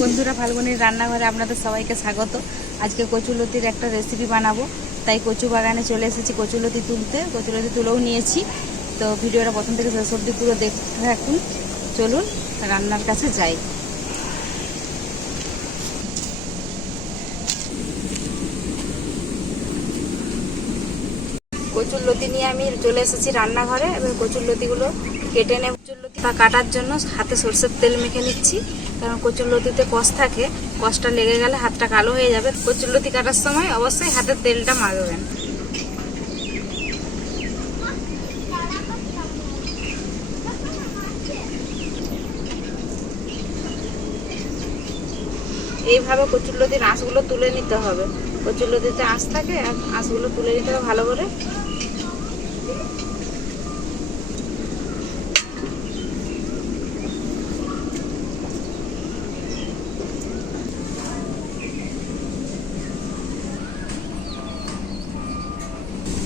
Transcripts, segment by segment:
বন্ধুরা, ফাল্গুনির রান্নাঘরে আপনাদের সবাইকে স্বাগত। আজকে কচুলতির একটা রেসিপি বানাবো, তাই কচু বাগানে চলে এসেছি কচুলতি তুলতে। কচুলতি তুলেও নিয়েছি। তো ভিডিওটা প্রথম থেকে শেষ অবধি পুরো দেখতে থাকুন। চলুন রান্নার কাছে যাই। কচুরলতি নিয়ে আমি চলে এসেছি রান্নাঘরে। এবার কচুরলতিগুলো কেটে নেব। কচুরলতি কাটার জন্য হাতে সরষের তেল মেখে নিচ্ছি, কারণ কচুরলতিতে কষ থাকে, কষটা লেগে গেলে হাতটা কালো হয়ে যাবে। কচুরলতি কাটার সময় অবশ্যই হাতে তেলটা মাখবেন। এইভাবে কচুরলতির আঁশগুলো তুলে নিতে হবে। কচুরলতিতে আঁশ থাকে, আঁশগুলো তুলে নিতে হবে ভালো করে।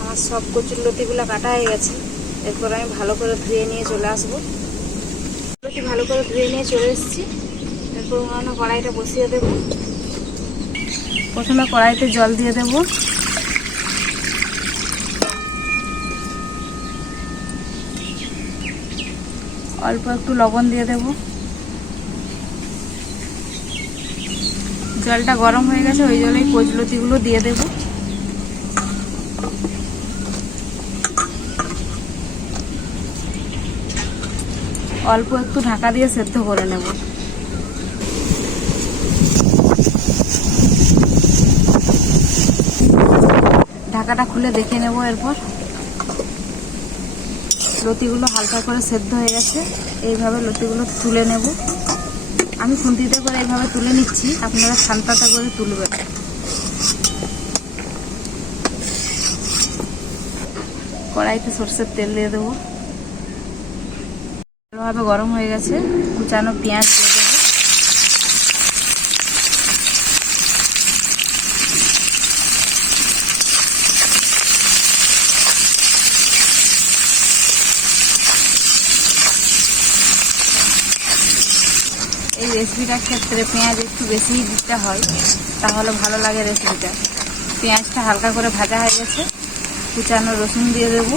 আমার সব কচুরলতিগুলো কাটা হয়ে গেছে। এরপর আমি ভালো করে ধুয়ে নিয়ে চলে আসবো। কচুরলতি ভালো করে ধুয়ে নিয়ে চলে এসেছি। এরপর কড়াইটা বসিয়ে দেব। প্রথমে কড়াইতে জল দিয়ে দেব। অল্প একটু লবণ দিয়ে দেব। জলটা গরম হয়ে গেছে, ওই জলেই কচুলতিগুলো দিয়ে দেব। অল্প একটু ঢাকা দিয়ে সেদ্ধ করে নেব। ঢাকাটা খুলে দেখে নেব। এরপর লতিগুলো হালকা করে সেদ্ধ হয়ে গেছে। এইভাবে লতিগুলো তুলে নেব। আমি খুন্তিতে করে এইভাবে তুলে নিচ্ছি, আপনারা ছান্তাতে করে তুলবেন। কড়াইতে সরষের তেল দিয়ে দেবো। ভালোভাবে গরম হয়ে গেছে। কুচানো পেঁয়াজ দিয়ে দেবো। এই রেসিপিটার ক্ষেত্রে পেঁয়াজ একটু বেশি দিতে হয়, তাহলে ভালো লাগে রেসিপিটা। পেঁয়াজটা হালকা করে ভাজা হয়ে গেছে। কুচানো রসুন দিয়ে দেবো।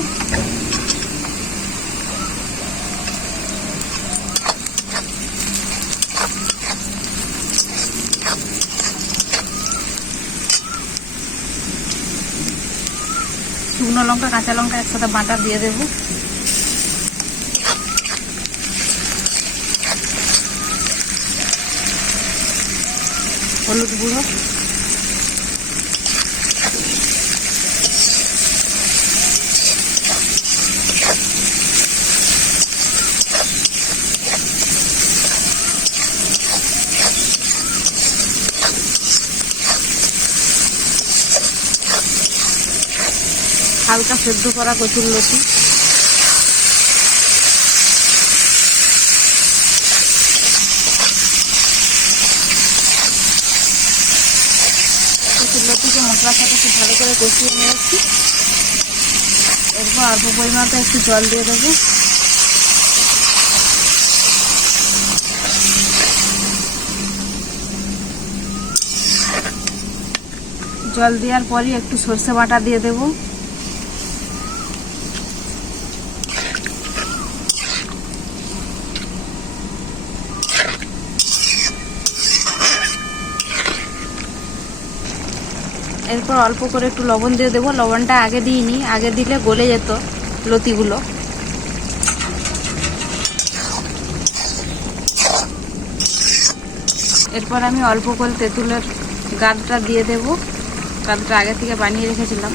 শুকনো লঙ্কা, কাঁচা লঙ্কা একসাথে বাটা দিয়ে দেবো। হলুদ গুঁড়ো, হালকা সেদ্ধ করা কচুরলতি, কচুরলতিকে মশলার সাথে খুব ভালো করে কষিয়ে নিয়েছি। এরপর অল্প পরিমাণে একটু জল দিয়ে দেবো। জল দেওয়ার পরই একটু সর্ষে বাটা দিয়ে দেব। এরপর অল্প করে একটু লবণ দিয়ে দেবো। লবণটা আগে দিইনি, আগে দিলে গলে যেত লতিগুলো। এরপর আমি অল্প করে তেঁতুলের গাদটা দিয়ে দেব। গাদটা আগে থেকে বানিয়ে রেখেছিলাম।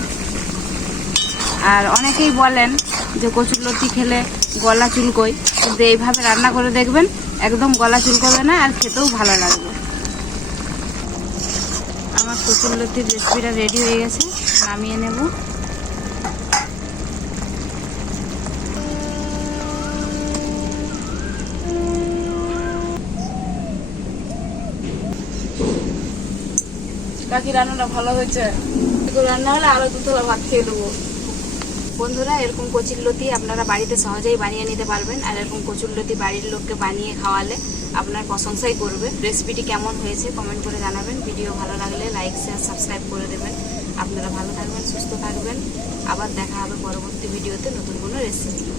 আর অনেকেই বলেন যে কচুরলতি খেলে গলা চুলকোয়, কিন্তু এইভাবে রান্না করে দেখবেন, একদম গলা চুলকোবে না, আর খেতেও ভালো লাগবে। আমার কচুরলতির রেসিপিটা রেডি হয়ে গেছে, নামিয়ে নেব। কাকি রান্নাটা ভালো হয়েছে। রান্না হলে আরো দুতলা ভাত খেয়ে দেবো। বন্ধুরা, এরকম কচুরলতি আপনারা বাড়িতে সহজেই বানিয়ে নিতে পারবেন। আর এরকম কচুরলতি বাড়ির লোককে বানিয়ে খাওয়ালে আপনার প্রশংসাই করবে। রেসিপিটি কেমন হয়েছে কমেন্ট করে জানাবেন। ভিডিও ভালো লাগলে লাইক শেয়ার সাবস্ক্রাইব করে দেবেন। আপনারা ভালো থাকবেন, সুস্থ থাকবেন। আবার দেখা হবে পরবর্তী ভিডিওতে নতুন কোনো রেসিপি।